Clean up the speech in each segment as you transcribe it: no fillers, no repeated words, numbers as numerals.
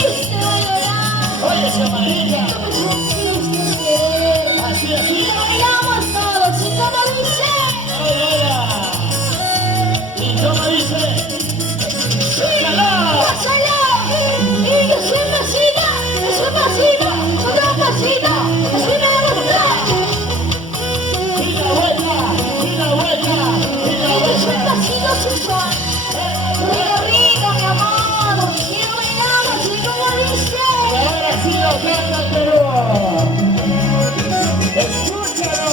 se va a llorar. Oye, esa amarilla. No me supiste querer. Así, así. Y la bailamos todos, y como dice. Ahora. Y como dice. ¡Suéltalo! ¡Pásalo! Y yo soy pasito, otro pasito, así me gusta. Y la vuelta, y la vuelta, y la Y yo soy vuelta. pasito sensual. Rico, rico, mi amor. Y lo bailamos, y como dice. Y ahora sí lo canta el Perú. ¡Escúchalo!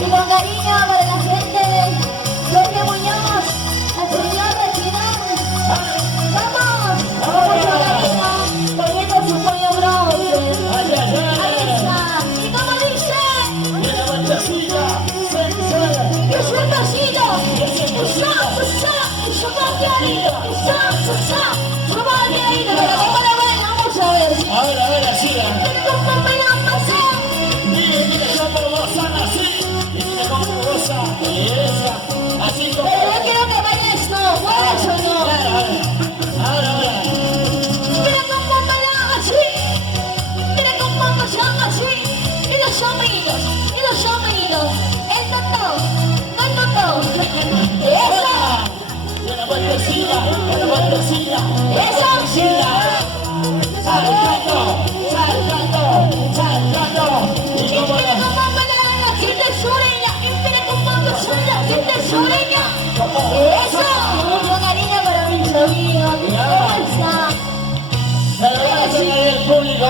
Y con cariño para la gente de Jorge Muñoz, el señor Retirón. ¡Vamos! Con mucho cariño, poniendo su pollo bronce. Ahí está. ¿Y cómo dice? ¡Que sueltacito! ¡Eso cambiadito! ¡Eso cambiadito! Pero como le ven, vamos a ver. A ver, así. ¿Cómo me la pasé? Mire cómo gozan así. Mire cómo goza. Esa. Así como. Pero yo quiero que bailes no, ¿puedes o no? Ahora. Mira cómo bailan así, mira cómo pasan así, y los amigos, el doctor, eso, Y la vueltecita, eso, saltando. y Y como mira cómo bailan la gente sureña, y mira cómo pasan la gente sureña, eso, mucho cariño para mis amigos, ¿cómo está? el público,